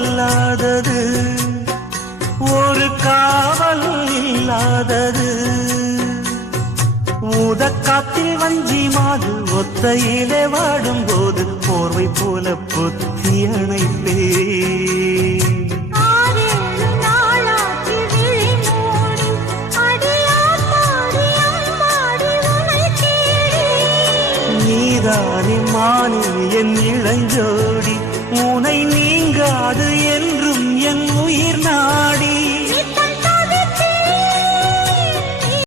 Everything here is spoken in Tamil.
பொல்லாதது ஒரு காவல் இல்லாதது ஊதக்காத்தில் வஞ்சி மாது ஒத்தையிலே வாடும்போது போர்வை போல பொத்தி அணைப்பே நீதானே மானே